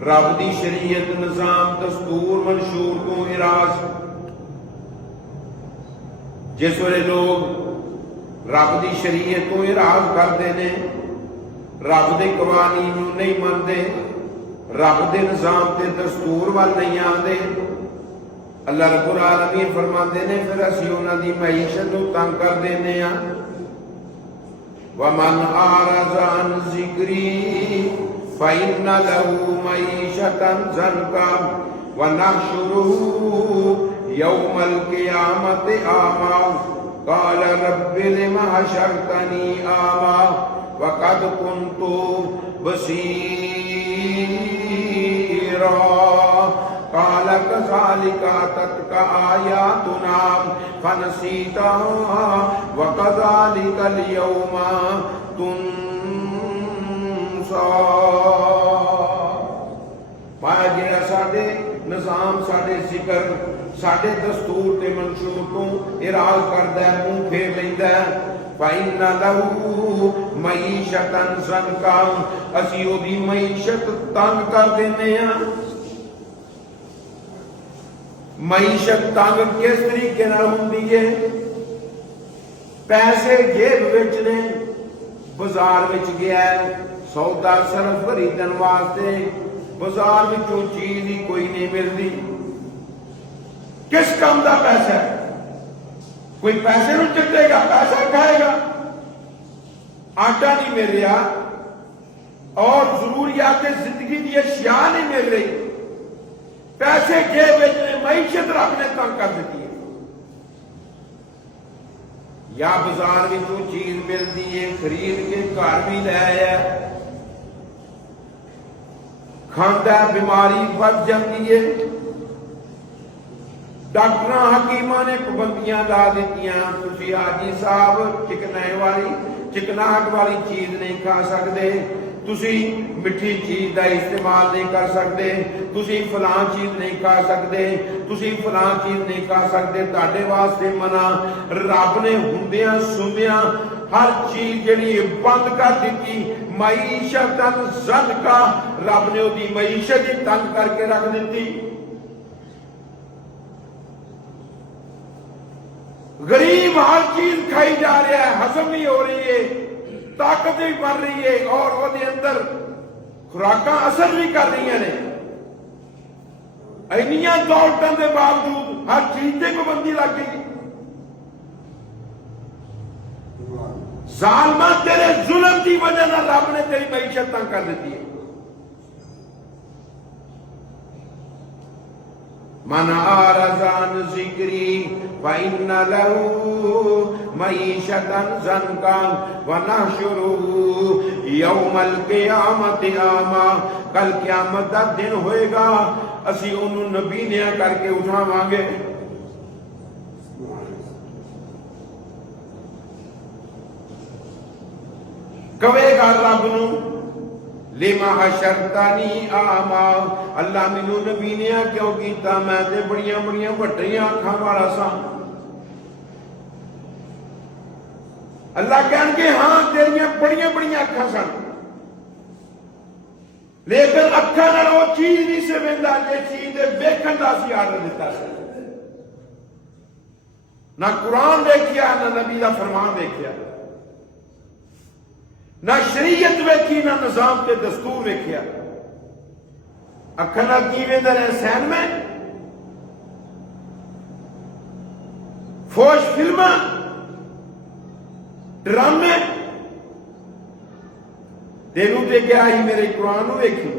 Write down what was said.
रब दी शरीयत निजाम दस्तूर मंशूर तो इराज। जिस वेले लोग रब दी शरीयत तो इराज करते हैं, रब दे कवानीन नूं नहीं मानते, रब दे निजाम ते दस्तूर वाल नहीं आते, अल्लाह रब्बुल आलमीन फरमाते ने फिर असीं उन्हां दी मईशत नूं तंग कर देने आ। वमन आरज़ अन ज़िक्री फ़इन्न लहू मईशतन ज़न्का वनहशुरुहु यौमल क़ियामति आमा क़ाल रब्बि लिमा हशरतनी आमा वक़द कुन्तु बसीरा क़ाल कज़ालिका अततका आयातुना फ़नसीताहा वकज़ालिकल यौमा तुनसा। पाया जिहड़ा साडे निजाम, साडे जिक्र, साडे दस्तूर ते मंशूर तो इराज करदा है, मुंह फेर लैंदा है। फ़इन्न लहू मईशतन ज़न्का, असीं ओदी मईशत तंग कर देने आ। मईशत तंग किस तरीके नाल हुंदी है? पैसे जेब विच ने, बाजार विच गया सौदा सरफ खरीदण वास्ते, बाजार विचों चीज ही कोई नहीं मिलती। किस काम का पैसा है? कोई पैसे नूं चटेगा, पैसा खाएगा। आटा नहीं मिल रहा और जरूरियात जिंदगी की अशिया नहीं मिल रही, पैसे जेब में, मईशत रब ने तंग कर दी है। या बाजार में कोई चीज मिलती है, खरीद के घर भी ले आया, खांदा, बीमारी बढ़ जाती है। डॉक्टर हकीमां ने पाबंदियां ला दित्तियां, तुसीं हाजी साहब चिकनाहट वाली चीज नहीं खा सकते, तुसीं मिठी चीज का इस्तेमाल नहीं कर सकते, तुसीं फलां चीज नहीं खा सकते, तुसीं फलां चीज नहीं खा सकते, तुहाडे वास्ते मना। रब ने हुंदियां सुनदियां हर चीज जिहड़ी बंद कर दी। मईशतन ज़न्का, रब ने ओदी मईशत ही तंग करके रख दी। गरीब हर चीज खाई जा रहा है, हजम भी हो रही है, ताकत भी बढ़ रही है और ਉਹਦੇ अंदर खुराकां असर भी कर रही ने। इन्नियां दौलतां के बावजूद हर चीज से पाबंदी लग गई। जालिमा तेरे जुल्म की वजह से रब ने तेरी मईशत तंग कर दी है। मन आरज़ अन ज़िक्री फ़इन्न लहू मईशतन ज़न्का वनहशुरुहु यौमल क़ियामति आमा। कल क़यामत का दिन होएगा, असीं उन्होंने नबीनिया करके उठावांगे। कवेगा रब नूं लिमा हशरतनी आमा, अल्लाह मैनू नबीनिया क्यों कीता? मैं ते बड़ियां बड़ियां वड्डियां अखां वाला सां। अल्लाह कहणगे हां तेरियां बड़ियां बड़ियां अखां सन, लेकिन अखां नाल वो चीज नहीं से वेंदा जिस चीज दे वेखण दा असीं आर्डर दिता सी। ना कुरान देखिया, ना नबी दा फरमान देखिया, ना शरीयत वेखी, ना निजाम ते दस्तूर वेखिया। अखां नाल की वेंदा रहा? असाइनमेंट, फौज फिल्मां, ड्रामे। तेनू ते क्या ही मेरे कुरान नूं वेखी।